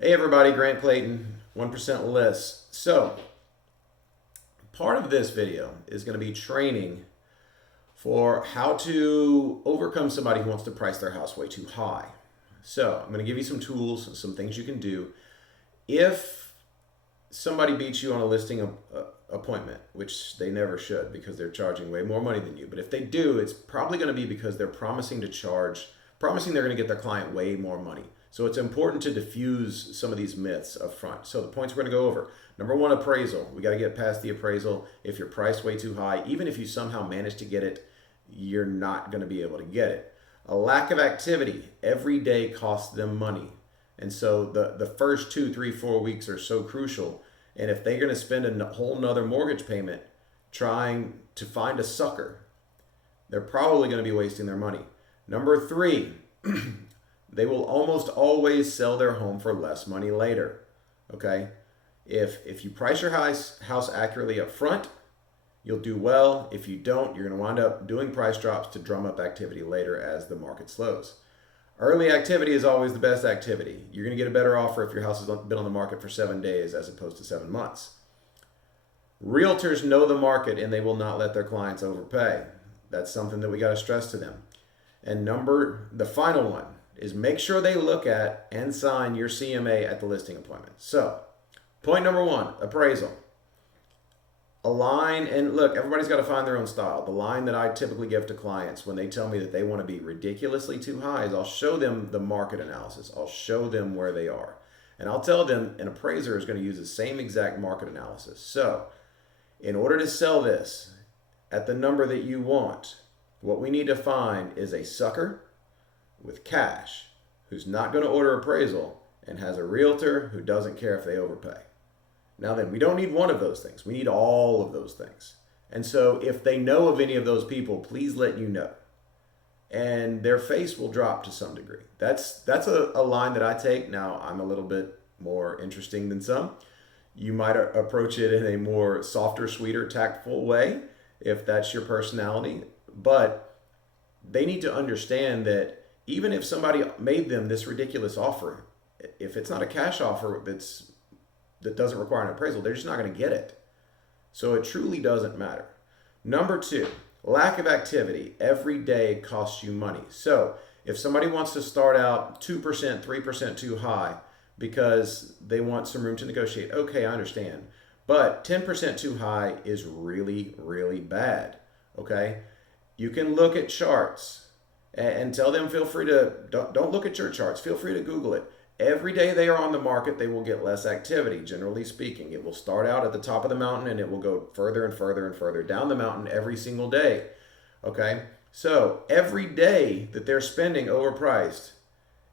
Hey everybody, Grant Clayton, 1% List. So, part of this video is going to be training for how to overcome somebody who wants to price their house way too high. So, I'm going to give you some tools and some things you can do. If somebody beats you on a listing appointment, which they never should because they're charging way more money than you, but if they do, it's probably going to be because they're promising they're going to get their client way more money. So it's important to diffuse some of these myths up front. So the points we're going to go over. Number one, appraisal. We got to get past the appraisal. If you're priced way too high, even if you somehow manage to get it, you're not going to be able to get it. A lack of activity. Every day costs them money. And so the first 2, 3, 4 weeks are so crucial. And if they're going to spend a whole nother mortgage payment trying to find a sucker, they're probably going to be wasting their money. Number three, they will almost always sell their home for less money later. Okay? If you price your house accurately up front, you'll do well. If you don't, you're going to wind up doing price drops to drum up activity later as the market slows. Early activity is always the best activity. You're going to get a better offer if your house has been on the market for 7 days as opposed to 7 months. Realtors know the market and they will not let their clients overpay. That's something that we got to stress to them. And the final one is make sure they look at and sign your CMA at the listing appointment. So, point number one, appraisal. Align, and look, everybody's got to find their own style. The line that I typically give to clients when they tell me that they want to be ridiculously too high is I'll show them the market analysis. I'll show them where they are. And I'll tell them an appraiser is going to use the same exact market analysis. So, in order to sell this at the number that you want, what we need to find is a sucker with cash who's not going to order appraisal and has a realtor who doesn't care if they overpay. Now then, we don't need one of those things. We need all of those things. And so if they know of any of those people, please let you know. And their face will drop to some degree. That's a line that I take. Now, I'm a little bit more interesting than some. You might approach it in a more softer, sweeter, tactful way if that's your personality. But they need to understand that even if somebody made them this ridiculous offer, if it's not a cash offer that doesn't require an appraisal, they're just not going to get it. So it truly doesn't matter. Number two, lack of activity. Every day costs you money. So if somebody wants to start out 2%, 3% too high because they want some room to negotiate, okay, I understand. But 10% too high is really, really bad. Okay? You can look at charts and tell them feel free to, don't look at your charts. Feel free to Google it. Every day they are on the market, they will get less activity, generally speaking. It will start out at the top of the mountain and it will go further and further and further down the mountain every single day. Okay? So every day that they're spending overpriced,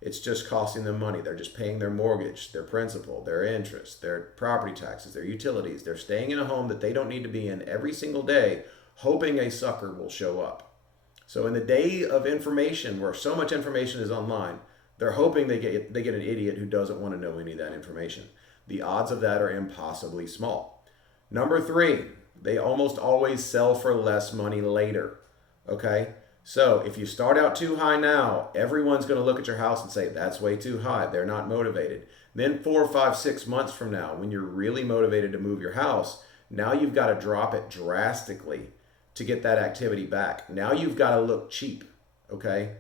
it's just costing them money. They're just paying their mortgage, their principal, their interest, their property taxes, their utilities. They're staying in a home that they don't need to be in every single day, hoping a sucker will show up. So in the day of information where so much information is online, they're hoping they get an idiot who doesn't want to know any of that information. The odds of that are impossibly small. Number three, they almost always sell for less money later. Okay? So if you start out too high now, everyone's going to look at your house and say, that's way too high. They're not motivated. Then 4, 5, 6 months from now, when you're really motivated to move your house, now you've got to drop it drastically to get that activity back. Now you've got to look cheap. Okay?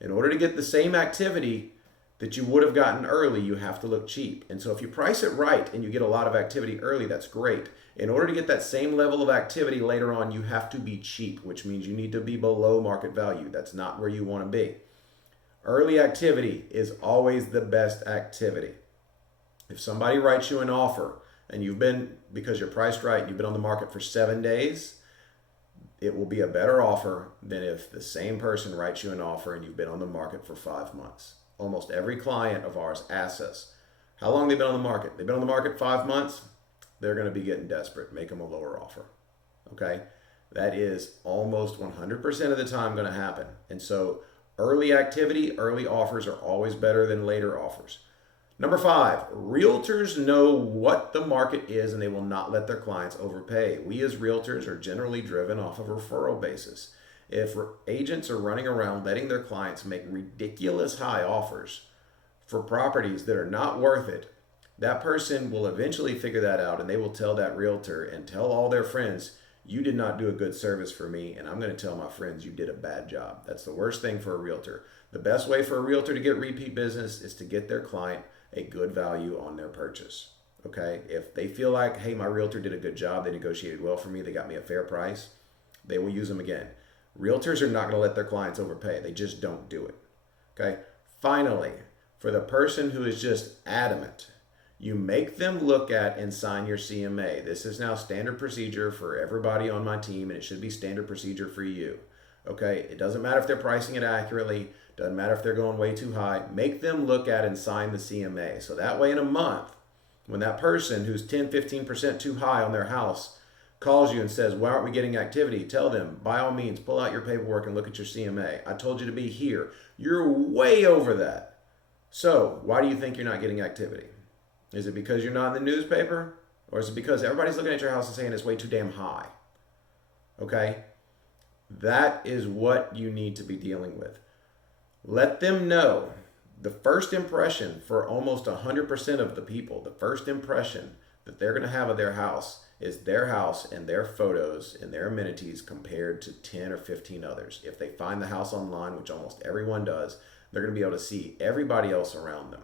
In order to get the same activity that you would have gotten early, you have to look cheap. And so if you price it right and you get a lot of activity early, that's great. In order to get that same level of activity later on, you have to be cheap, which means you need to be below market value. That's not where you want to be. Early activity is always the best activity. If somebody writes you an offer and because you're priced right, you've been on the market for 7 days, it will be a better offer than if the same person writes you an offer and you've been on the market for 5 months. Almost every client of ours asks us, how long they've been on the market? They've been on the market 5 months. They're going to be getting desperate. Make them a lower offer. Okay? That is almost 100% of the time going to happen. And so early activity, early offers are always better than later offers. Number 5, realtors know what the market is and they will not let their clients overpay. We as realtors are generally driven off of a referral basis. If agents are running around letting their clients make ridiculous high offers for properties that are not worth it, that person will eventually figure that out and they will tell that realtor and tell all their friends, you did not do a good service for me, and I'm going to tell my friends you did a bad job. That's the worst thing for a realtor. The best way for a realtor to get repeat business is to get their client a good value on their purchase. Okay? If they feel like, hey, my realtor did a good job, they negotiated well for me, they got me a fair price, they will use them again. Realtors are not going to let their clients overpay. They just don't do it. Okay? Finally, for the person who is just adamant, you make them look at and sign your CMA. This is now standard procedure for everybody on my team, and it should be standard procedure for you. Okay? It doesn't matter if they're pricing it accurately. Doesn't matter if they're going way too high. Make them look at and sign the CMA. So that way in a month, when that person who's 10-15% too high on their house calls you and says, why aren't we getting activity? Tell them, by all means, pull out your paperwork and look at your CMA. I told you to be here. You're way over that. So why do you think you're not getting activity? Is it because you're not in the newspaper? Or is it because everybody's looking at your house and saying it's way too damn high? Okay? That is what you need to be dealing with. Let them know the first impression for almost 100% of the people, the first impression that they're going to have of their house is their house and their photos and their amenities compared to 10 or 15 others. If they find the house online, which almost everyone does, they're going to be able to see everybody else around them.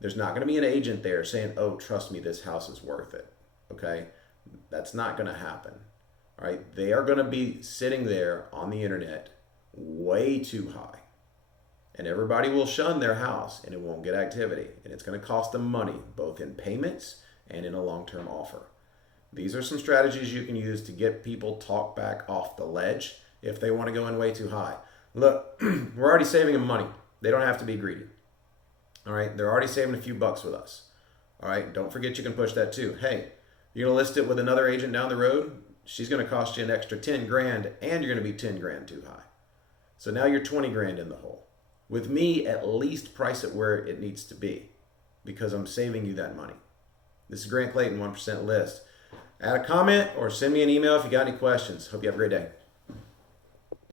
There's not going to be an agent there saying, oh, trust me, this house is worth it. Okay? That's not going to happen. All right? They are going to be sitting there on the internet way too high. And everybody will shun their house and it won't get activity. And it's going to cost them money, both in payments and in a long-term offer. These are some strategies you can use to get people talked back off the ledge if they want to go in way too high. Look, we're already saving them money. They don't have to be greedy. All right, they're already saving a few bucks with us. All right, don't forget you can push that too. Hey, you're going to list it with another agent down the road, she's going to cost you an extra 10 grand and you're going to be 10 grand too high. So now you're 20 grand in the hole. With me, at least price it where it needs to be because I'm saving you that money. This is Grant Clayton, 1% List. Add a comment or send me an email if you got any questions. Hope you have a great day.